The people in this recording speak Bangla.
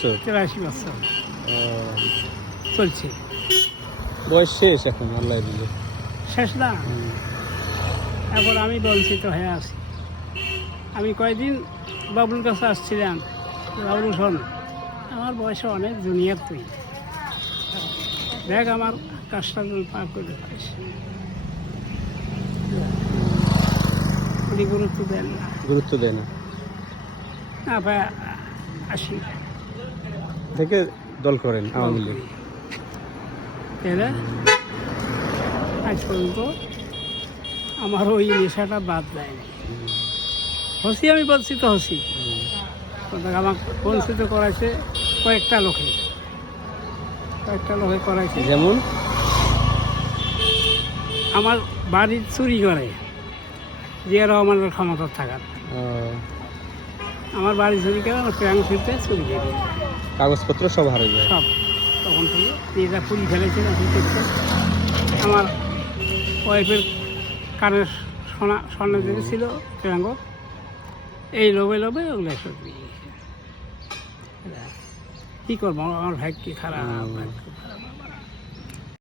83 বছর চলছে। বয়স শেষ এখন, আল্লাহ দিলে শেষ না, এখন আমি বঞ্চিত হয়ে আছি। আমি কয়েকদিন বাবুর কাছে আসছিলাম, বাবুল শোন, আমার বয়সে অনেক জুনিয়র তুই, দেখ আমার কাজটা পা করে উনি গুরুত্ব দেন না, গুরুত্ব দেয় না। না ভাই আসি থেকে দল করেন আওয়ামী লীগ। এরা আজ পর্যন্ত আমার ওই নেশাটা বাদ দেয়নি। হসি আমি বলছি তো হসি, আমাকে বঞ্চিত করাইছে কয়েকটা লোকে করাইছে। যেমন আমার বাড়ির চুরি করে জিয়া রহমানের ক্ষমতা থাকার, আমার বাড়ি চুরি করে, আমার প্রাণ ফিরতে চুরি করে কাগজপত্র সব হারিয়ে যায় সব। তখন থেকে নিজেরা পুরি ফেলেছে না, আমার ওয়াইফের কানের স্বর্ণ দিয়েছিল প্রাঙ্গ, এই লোভে ওগুলো সব দিয়ে কী করবো, আমার ভাগ্য খারাপ, ভাগ্য খারাপ।